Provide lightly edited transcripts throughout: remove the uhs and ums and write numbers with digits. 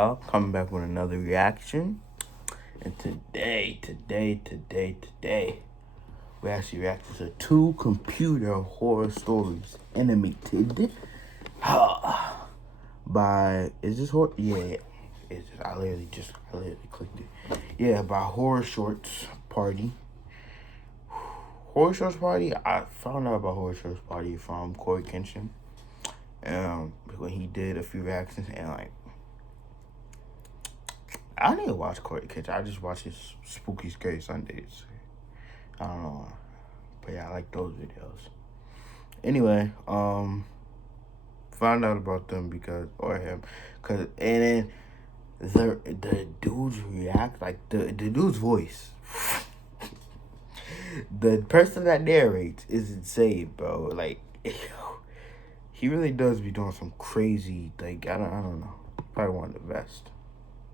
y'all? Coming back with another reaction. And today, we actually reacted to 2 computer horror stories animated by, is this horror? Yeah, it's just, I literally clicked it. Yeah, by Horror Shorts Party. Horror Shorts Party, I found out about Horror Shorts Party from Corey Kenshin. When he did a few reactions, and like, I need to watch Corey Kenshin. I just watch his Spooky Scary Sundays. I don't know, but yeah, I like those videos. Anyway, found out about them because, and then the dude's react, like the dude's voice. The person that narrates is insane, bro. Like, he really does be doing some crazy, like, I don't know. Probably one of the best,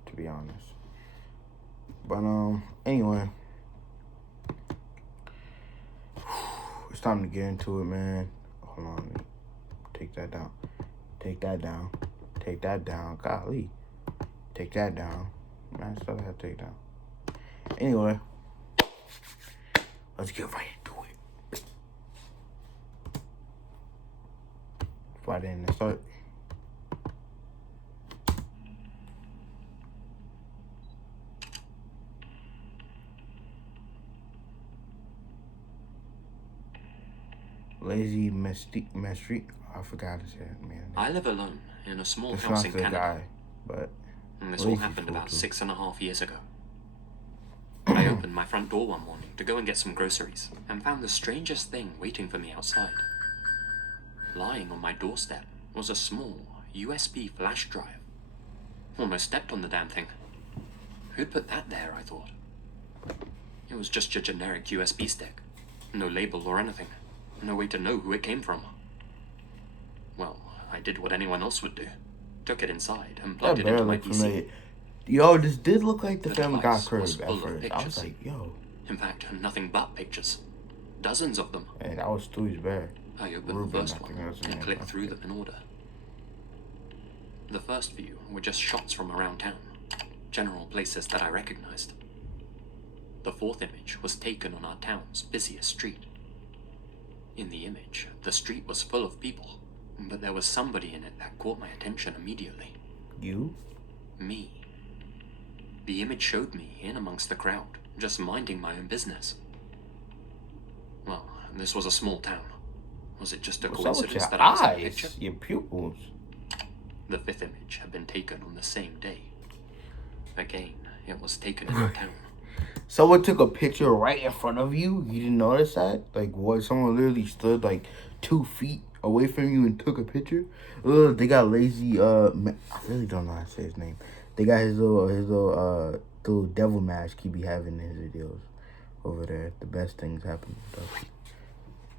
to be honest. But anyway, it's time to get into it, man. Hold on, let me take that down. Take that down. Take that down. Golly. Take that down. Man, stuff I have to take down. Anyway, let's get right into it. Before I didn't start. Lazy mystique. I forgot his name. I live alone in a small That's house not in the Canada. guy, but And this all happened about 6.5 years ago. I opened my front door one morning to go and get some groceries and found the strangest thing waiting for me outside. Lying on my doorstep was a small USB flash drive. Almost stepped on the damn thing. Who'd put that there, I thought. It was just your generic USB stick. No label or anything. No way to know who it came from. Well, I did what anyone else would do. Took it inside and plugged it into my PC. Yo, this did look like the Family Guy crib at first. I was like, yo. In fact, nothing but pictures. Dozens of them. And that was Stewie's bed. I opened the first one and clicked through them in order. The first few were just shots from around town. General places that I recognized. The fourth image was taken on our town's busiest street. In the image, the street was full of people, but there was somebody in it that caught my attention immediately. You? Me. The image showed me in amongst the crowd, just minding my own business. Well, this was a small town. Was it just a coincidence that I was in the picture? Your pupils. The fifth image had been taken on the same day. Again, it was taken in the town. Someone took a picture right in front of you? You didn't notice that? Like, what? Someone literally stood like 2 feet away from you and took a picture? They got lazy, I really don't know how to say his name. They got his little devil mask he be having in his videos over there. The best things happen.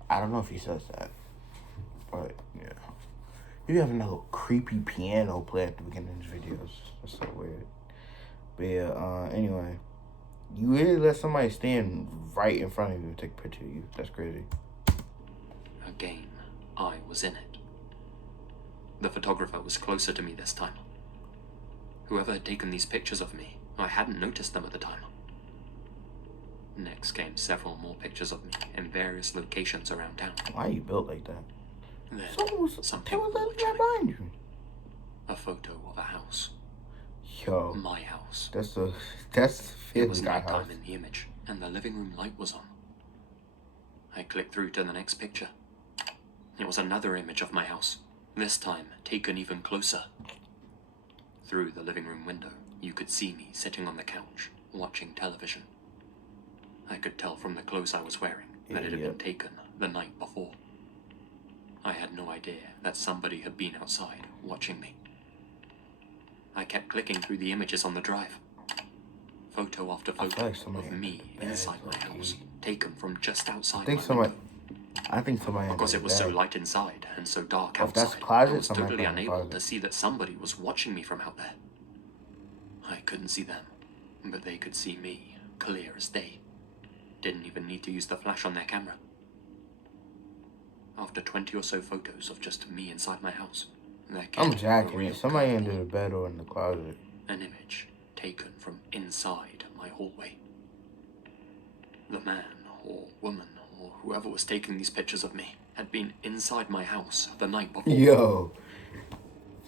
I don't know if he says that, but yeah. You have another creepy piano play at the beginning of his videos. That's so weird. But yeah, anyway. You really let somebody stand right in front of you and take a picture of you. That's crazy. Again, I was in it. The photographer was closer to me this time. Whoever had taken these pictures of me, I hadn't noticed them at the time. Next came several more pictures of me in various locations around town. Why are you built like that? Then, something was behind you. A photo of a house. Yo. My house. That's It was nighttime in the image, and the living room light was on. I clicked through to the next picture. It was another image of my house, this time taken even closer. Through the living room window, you could see me sitting on the couch, watching television. I could tell from the clothes I was wearing that it had been taken the night before. I had no idea that somebody had been outside watching me. I kept clicking through the images on the drive. Photo after photo of me inside my house, taken from just outside my window. I think somebody. Because it was so light inside and so dark outside, that's closet, I was totally unable to see that somebody was watching me from out there. I couldn't see them, but they could see me, clear as day. Didn't even need to use the flash on their camera. After 20 or so photos of just me inside my house, I'm jacking it. Somebody under the bed or in the closet. An image taken from inside my hallway. The man or woman or whoever was taking these pictures of me had been inside my house the night before. Yo.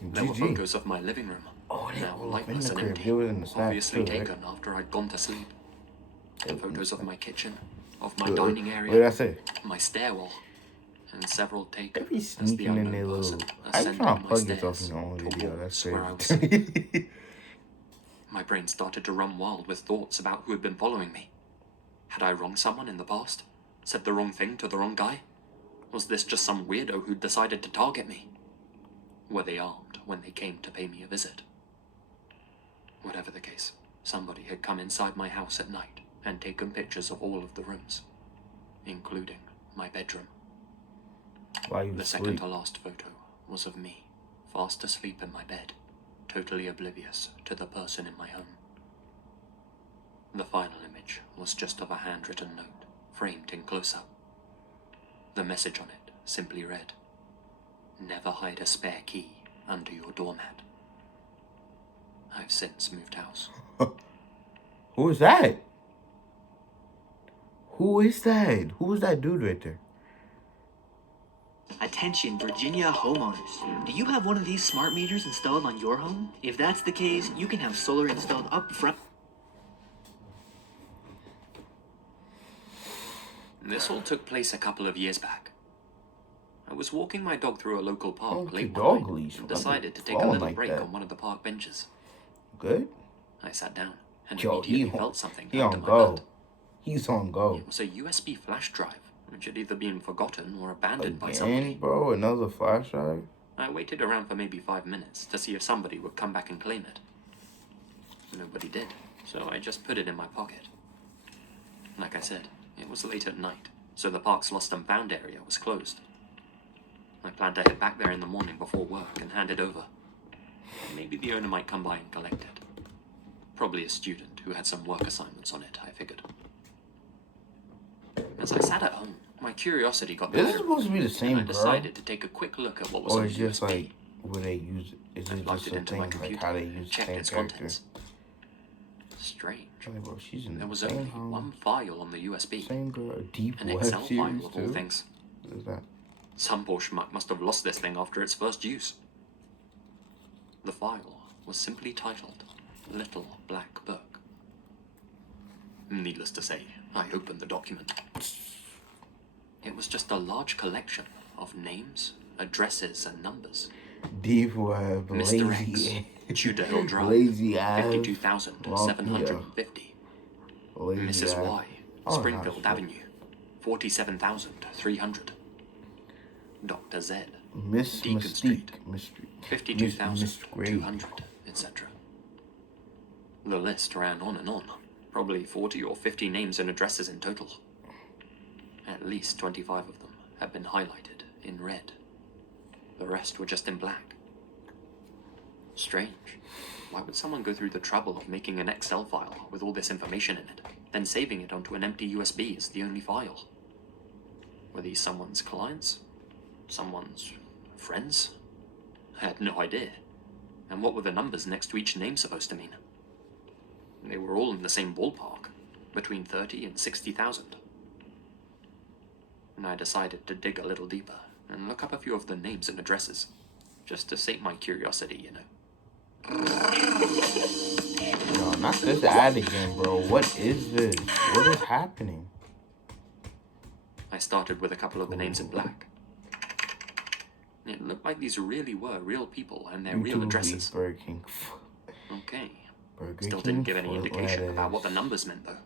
There were photos of my living room. Oh, they now all lightless in the and crib. empty, They was in the snacks obviously too, right? taken after I'd gone to sleep. Photos of my kitchen, of my What dining area, did I say? my stairwell, and several They taken be as the sneaking in unknown their person little. How you ascended trying to my plug yourself stairs in your own video? That's towards where I was crazy. sitting. My brain started to run wild with thoughts about who had been following me. Had I wronged someone in the past? Said the wrong thing to the wrong guy? Was this just some weirdo who'd decided to target me? Were they armed when they came to pay me a visit? Whatever the case, somebody had come inside my house at night and taken pictures of all of the rooms, including my bedroom. While you The sleep. second to last photo was of me, fast asleep in my bed, totally oblivious to the person in my home. The final image was just of a handwritten note, framed in close-up. The message on it simply read, "Never hide a spare key under your doormat." I've since moved house. Who is that? Who is that? Who is that dude right there? Attention, Virginia homeowners. Do you have one of these smart meters installed on your home? If that's the case, you can have solar installed up front. This all took place a couple of years back. I was walking my dog through a local park Oh, late the one dog night leash. and Why decided is to it take a flowing little like break that? on one of the park benches. Good? I sat down and Yo, immediately felt something he under on my go. belt. He's on go. It was a USB flash drive, which had either been forgotten or abandoned by somebody. Again, bro? Another flash drive? I waited around for maybe 5 minutes to see if somebody would come back and claim it. Nobody did, so I just put it in my pocket. Like I said, it was late at night, so the park's lost and found area was closed. I planned to head back there in the morning before work and hand it over. Maybe the owner might come by and collect it. Probably a student who had some work assignments on it, I figured. As I sat at home, my curiosity got the This is better of supposed to be the me, same and I girl? decided to take a quick look at what was Or on it's just USB. like, where they use it? Is I it plugged just it a into my thing, like computer how they and use the checked same its character? contents. Strange. Like, bro, she's in There the was only same one file on the USB. Same girl, a deep An web Excel file series of all too. things. What is that? Some poor schmuck must have lost this thing after its first use. The file was simply titled Little Black Book. Needless to say, I opened the document. It was just a large collection of names, addresses, and numbers. Deep web, Mr. lazy, X, Tudor Hill Drive, lazy ass, 52,750. lazy Mrs. ass. Y, Oh, Springfield shit. Avenue, 47,300. Dr. Z, Miss Deacon Mystique, Street, Mystery, 52,200, etc. The list ran on and on, probably 40 or 50 names and addresses in total. At least 25 of them had been highlighted in red. The rest were just in black. Strange. Why would someone go through the trouble of making an Excel file with all this information in it, then saving it onto an empty USB as the only file? Were these someone's clients? Someone's friends? I had no idea. And what were the numbers next to each name supposed to mean? They were all in the same ballpark, between 30 and 60,000. And I decided to dig a little deeper and look up a few of the names and addresses, just to sate my curiosity, you know. No, not this ad again, bro. What is this? What is happening? I started with a couple of the names in black. It looked like these really were real people and their real addresses. Burger King. Okay. Burger Still King didn't give any for indication lettuce. about what the numbers meant, though.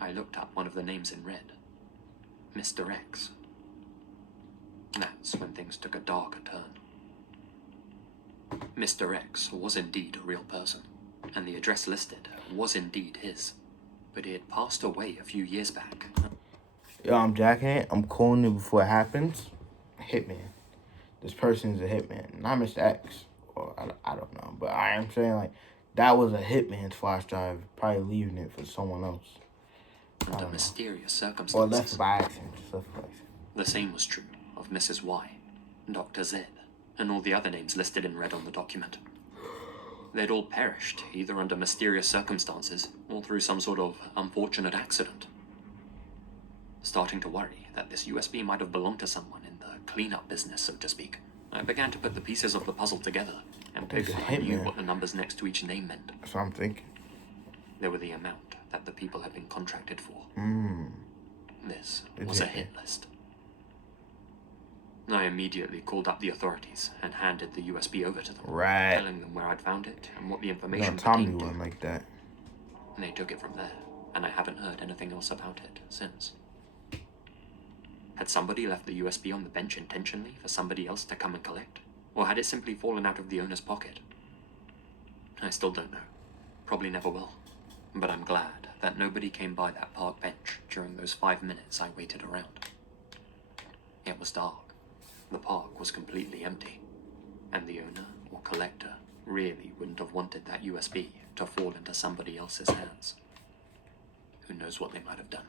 I looked up one of the names in red. Mr. X. That's when things took a darker turn. Mr. X was indeed a real person, and the address listed was indeed his. But he had passed away a few years back. Yo, I'm jacking it. I'm calling it before it happens. Hitman. This person is a hitman. Not Mr. X. Or I don't know. But I am saying, like, that was a hitman's flash drive. Probably leaving it for someone else. Under mysterious Or circumstances. left by accident. Just left by accident. The same was true of Mrs. Y, Dr. Z, and all the other names listed in red on the document. They'd all perished, either under mysterious circumstances or through some sort of unfortunate accident. Starting to worry that this USB might have belonged to someone in the cleanup business, so to speak, I began to put the pieces of the puzzle together and figured I knew what the numbers next to each name meant. That's what I'm thinking. They were the amount that the people had been contracted for. This was a hit list. I immediately called up the authorities and handed the USB over to them, telling them where I'd found it and what the information pertained to. One like that. And they took it from there, and I haven't heard anything else about it since. Had somebody left the USB on the bench intentionally for somebody else to come and collect? Or had it simply fallen out of the owner's pocket? I still don't know. Probably never will. But I'm glad that nobody came by that park bench during those 5 minutes I waited around. It was dark. The park was completely empty. And the owner or collector really wouldn't have wanted that USB to fall into somebody else's hands. Who knows what they might have done.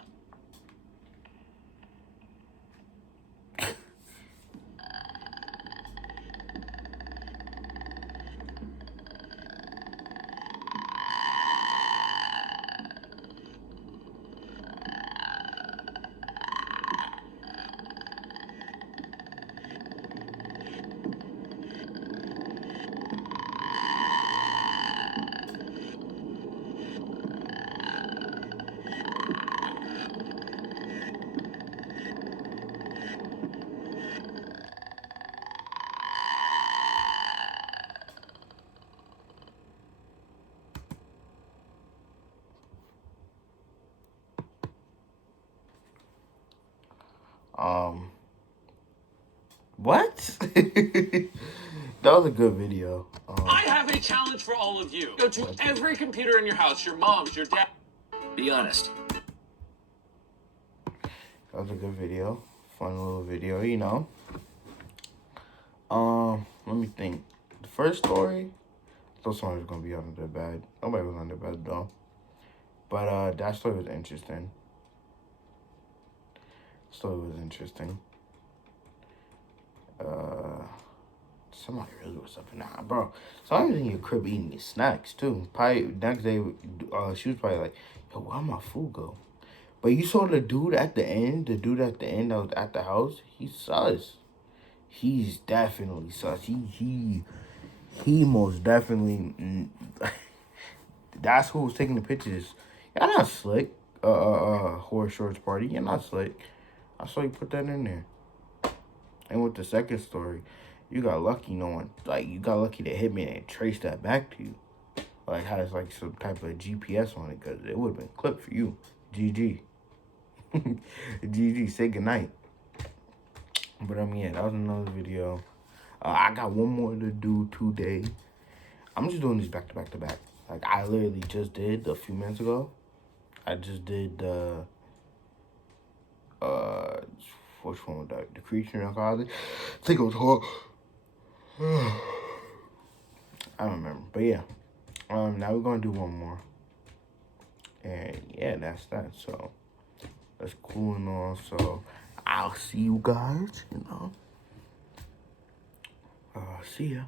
What? That was a good video. I have a challenge for all of you. Go to every computer in your house, your mom's, your dad. Be honest. That was a good video. Fun little video, you know. Let me think. The first story, I thought somebody was gonna be under the bed. Nobody was under the bed though. But that story was interesting. Somebody really was up in that, bro. Somebody's in your crib eating your snacks too. Probably next day, she was probably like, "Yo, where'd my food go?" But you saw the dude at the end. The dude at the end that was at the house. He's sus. He's definitely sus. He most definitely. That's who was taking the pictures. Y'all not slick. Horror Shorts party. You're not slick. I saw you put that in there. And with the second story, you got lucky. You got lucky the hitman and traced that back to you. Like, has like some type of GPS on it, because it would have been clipped for you. GG. GG. Say goodnight. But yeah, that was another video. I got one more to do today. I'm just doing these back to back to back. Like, I literally just did a few minutes ago. I just did the which one was that? The creature in the closet. I think it was horror. I don't remember, but yeah. Now we're gonna do one more, and yeah, that's that. So that's cool and all. So I'll see you guys. See ya.